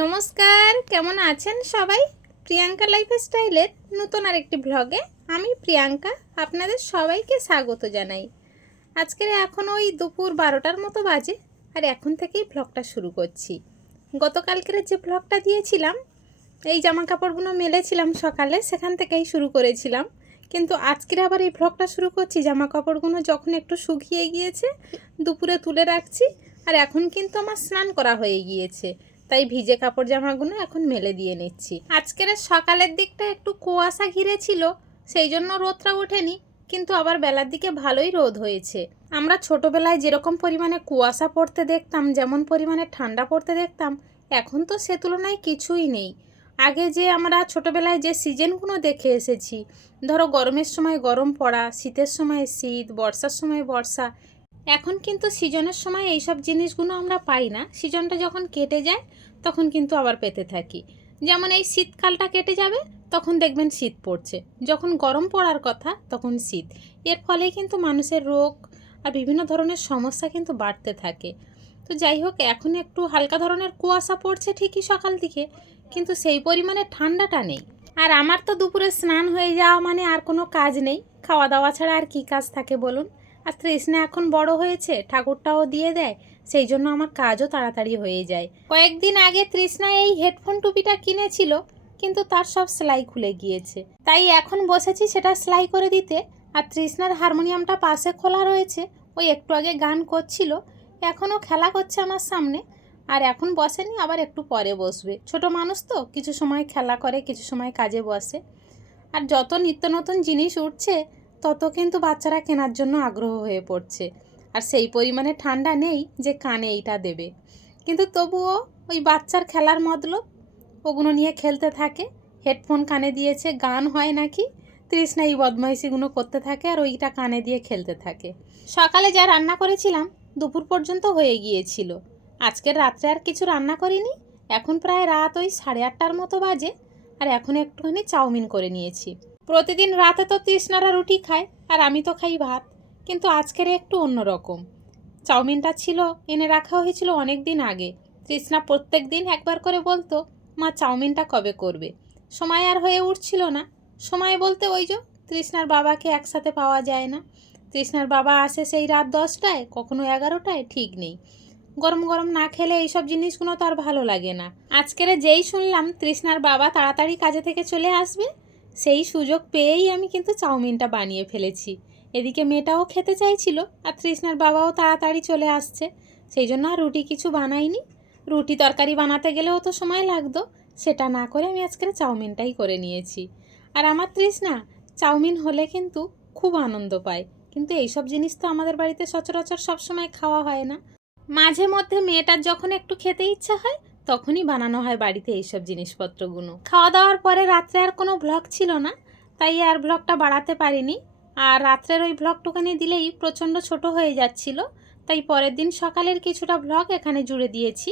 নমস্কার, কেমন আছেন সবাই? প্রিয়াঙ্কা লাইফ স্টাইলের নতুন আরেকটি ব্লগে আমি প্রিয়াঙ্কা আপনাদের সবাইকে স্বাগত জানাই। আজকের এখন ওই দুপুর বারোটার মতো বাজে আর এখন থেকেই ব্লগটা শুরু করছি। গতকালকের যে ব্লগটা দিয়েছিলাম, এই জামা কাপড়গুলো মেলেছিলাম সকালে, সেখান থেকেই শুরু করেছিলাম। কিন্তু আজকের আবার এই ব্লগটা শুরু করছি জামা কাপড়গুলো যখন একটু শুকিয়ে গিয়েছে, দুপুরে তুলে রাখছি আর এখন কিন্তু আমার স্নান করা হয়ে গিয়েছে। তাই ভিজে কাপড় জামাগুলো এখন মেলে দিয়ে নিচ্ছি। আজকের সকালের দিকটা একটু কুয়াশা ঘিরে ছিল সেই জন্য রোদটা ওঠেনি, কিন্তু আবার বেলার দিকে ভালোই রোদ হয়েছে। আমরা ছোটবেলায় যেরকম পরিমাণে কুয়াশা পড়তে দেখতাম, যেমন পরিমাণে ঠান্ডা পড়তে দেখতাম, এখন তো সে তুলনায় কিছুই নেই। আগে যে আমরা ছোটবেলায় যে সিজনগুলো দেখে এসেছি, ধরো গরমের সময় গরম পড়া, শীতের সময় শীত, বর্ষার সময় বর্ষা এখন কিন্তু সিজনের সময় এইসব জিনিসগুলো আমরা পাই না। সিজনটা যখন কেটে যায়, তখন কিন্তু আবার পেতে থাকি। যেমন এই শীতকালটা কেটে যাবে, তখন দেখবেন শীত পড়ছে। যখন গরম পড়ার কথা, তখন শীত। এর ফলে কিন্তু মানুষের রোগ আর বিভিন্ন ধরনের সমস্যা কিন্তু বাড়তে থাকে। তো যাই হোক, এখন একটু হালকা ধরনের কুয়াশা পড়ছে ঠিকই সকাল দিকে, কিন্তু সেই পরিমাণে ঠান্ডাটা নেই। আর আমার তো দুপুরে স্নান হয়ে যাওয়া মানে আর কোনো কাজ নেই। খাওয়া দাওয়া ছাড়া আর কি কাজ থাকে বলুন? আর তৃষ্ণা এখন বড় হয়েছে, ঠাকুরটাও দিয়ে দেয়, সেই জন্য আমার কাজও তাড়াতাড়ি হয়ে যায়। কয়েকদিন আগে তৃষ্ণা এই হেডফোন টুপিটা কিনেছিল, কিন্তু তার সব সেলাই খুলে গিয়েছে। তাই এখন বসেছি সেটা সেলাই করে দিতে, আর তৃষ্ণার হারমোনিয়ামটা পাশে খোলা রয়েছে, ওই একটু আগে গান করছিল, এখনও খেলা করছে আমার সামনে, আর এখন বসেনি, আবার একটু পরে বসবে। ছোট মানুষ তো, কিছু সময় খেলা করে, কিছু সময় কাজে বসে, আর যত নিত্য নতুন জিনিস উঠছে তত কিন্তু বাচ্চারা কেনার জন্য আগ্রহ হয়ে পড়ছে। আর সেই পরিমাণে ঠান্ডা নেই যে কানে এইটা দেবে। কিন্তু তবুও ওই বাচ্চার খেলার মতলব ওগুলো নিয়ে খেলতে থাকে। হেডফোন কানে দিয়েছে, গান হয় নাকি? তৃষ্ণা এই বদমাইশিগুলো করতে থাকে আর ওইটা কানে দিয়ে খেলতে থাকে। সকালে যা রান্না করেছিলাম, দুপুর পর্যন্ত হয়ে গিয়েছিল। আজকের রাত্রে আর কিছু রান্না করিনি। এখন প্রায় রাত ওই সাড়ে আটটার মতো বাজে। আর এখন একটুখানি চাউমিন করে নিয়েছি। প্রতিদিন রাতে তো তৃষ্ণারা রুটি খায় আর আমি তো খাই ভাত, কিন্তু আজকের একটু অন্যরকম। চাউমিনটা ছিল, এনে রাখা হয়েছিল অনেক দিন আগে। তৃষ্ণা প্রত্যেক দিন একবার করে বলতো, মা, চাউমিনটা কবে করবে? সময় আর হয়ে উঠছিল না। সময় বলতে ওই যে তৃষ্ণার বাবাকে একসাথে পাওয়া যায় না। তৃষ্ণার বাবা আসে সেই রাত দশটায়, কখনো এগারোটায়, ঠিক নেই। গরম গরম না খেলে এইসব জিনিসগুলো তো আর ভালো লাগে না। আজকের যেই শুনলাম, তৃষ্ণার বাবা তাড়াতাড়ি কাজে থেকে চলে আসবে? সেই সুযোগ পেয়েই আমি কিন্তু চাউমিনটা বানিয়ে ফেলেছি। এদিকে মেয়েটাও খেতে চাইছিল আর তৃষ্ণার বাবাও তাড়াতাড়ি চলে আসছে। সেই জন্য আর রুটি কিছু বানাইনি। রুটি তরকারি বানাতে গেলেও তো সময় লাগতো। সেটা না করে আমি আজকের চাউমিনটাই করে নিয়েছি। আর আমার তৃষ্ণা, চাউমিন হলে কিন্তু খুব আনন্দ পায়। কিন্তু এইসব জিনিস তো আমাদের বাড়িতে সচরাচর সবসময় খাওয়া হয় না। মাঝে মধ্যে মেয়েটার যখন একটু খেতে ইচ্ছা হয় তখনই বানানো হয় বাড়িতে এইসব জিনিসপত্রগুলো। খাওয়া দাওয়ার পরে রাত্রে আর কোনো ব্লগ ছিল না, তাই আর ব্লগটা বাড়াতে পারিনি। আর রাত্রের ওই ব্লগটুখানি দিলেই প্রচণ্ড ছোট হয়ে যাচ্ছিল, তাই পরের দিন সকালের কিছুটা ব্লগ এখানে জুড়ে দিয়েছি।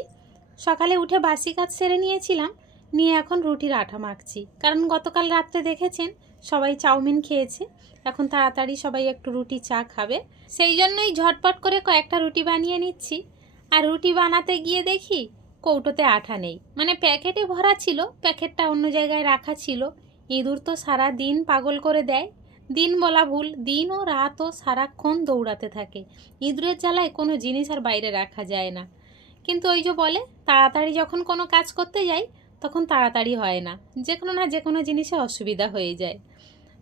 সকালে উঠে বাসি কাজ সেরে নিয়েছিলাম, নিয়ে এখন রুটির আঠা মাখছি। কারণ গতকাল রাত্রে দেখেছেন, সবাই চাউমিন খেয়েছে, এখন তাড়াতাড়ি সবাই একটু রুটি চা খাবে। সেই জন্যই ঝটপট করে কয়েকটা রুটি বানিয়ে নিচ্ছি। আর রুটি বানাতে গিয়ে দেখি কৌটোতে আঠা নেই। মানে প্যাকেটে ভরা ছিল, প্যাকেটটা অন্য জায়গায় রাখা ছিল। ইঁদুর তো সারা দিন পাগল করে দেয়। দিন বলা ভুল, দিন ও রাতও সারাক্ষণ দৌড়াতে থাকে। ইঁদুরের জ্বালায় কোনো জিনিস আর বাইরে রাখা যায় না। কিন্তু ওই যে বলে, তাড়াতাড়ি যখন কোনো কাজ করতে যাই, তখন তাড়াতাড়ি হয় না। যে কোনো না যে কোনো জিনিসে অসুবিধা হয়ে যায়।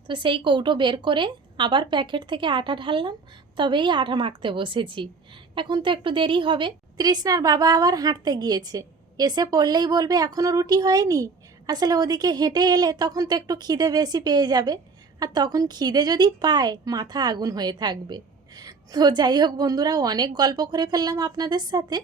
তো সেই কৌটো বের করে আবার প্যাকেট থেকে আটা ঢাললাম, তবেই আটা মাখতে বসেছি। এখন তো একটু দেরি হবে। তৃষ্ণার বাবা আবার হাঁটতে গিয়েছে। এসে পড়লেই বলবে এখনও রুটি হয়নি? আসলে ওদিকে হেঁটে এলে তখন তো একটু খিদে বেশি পেয়ে যাবে। আর তখন খিদে যদি পায়, মাথা আগুন হয়ে থাকবে। তো যাই হোক বন্ধুরা, অনেক গল্প করে ফেললাম আপনাদের সাথে।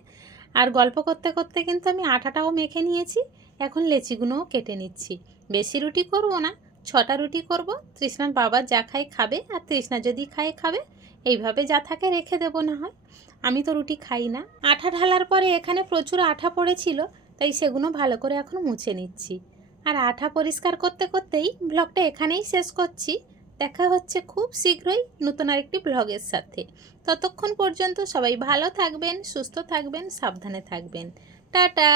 আর গল্প করতে করতে কিন্তু আমি আটাটাও মেখে নিয়েছি। এখন লেচিগুলোও কেটে নিচ্ছি। বেশি রুটি করব না। ছটা রুটি করব, তৃষ্ণার বাবা যা খায় খাবে আর তৃষ্ণা যদি খায় খাবে, এইভাবে যা থাকে রেখে দেবো না হয়। আমি তো রুটি খাই না। আঠা ঢালার পরে এখানে প্রচুর আঠা পড়েছিল, তাই সেগুলো ভালো করে এখন মুছে নিচ্ছি। আর আঠা পরিষ্কার করতে করতেই ব্লগটা এখানেই শেষ করছি। দেখা হচ্ছে খুব শীঘ্রই নতুন আরেকটি ব্লগের সাথে। ততক্ষণ পর্যন্ত সবাই ভালো থাকবেন, সুস্থ থাকবেন, সাবধানে থাকবেন। টাটা!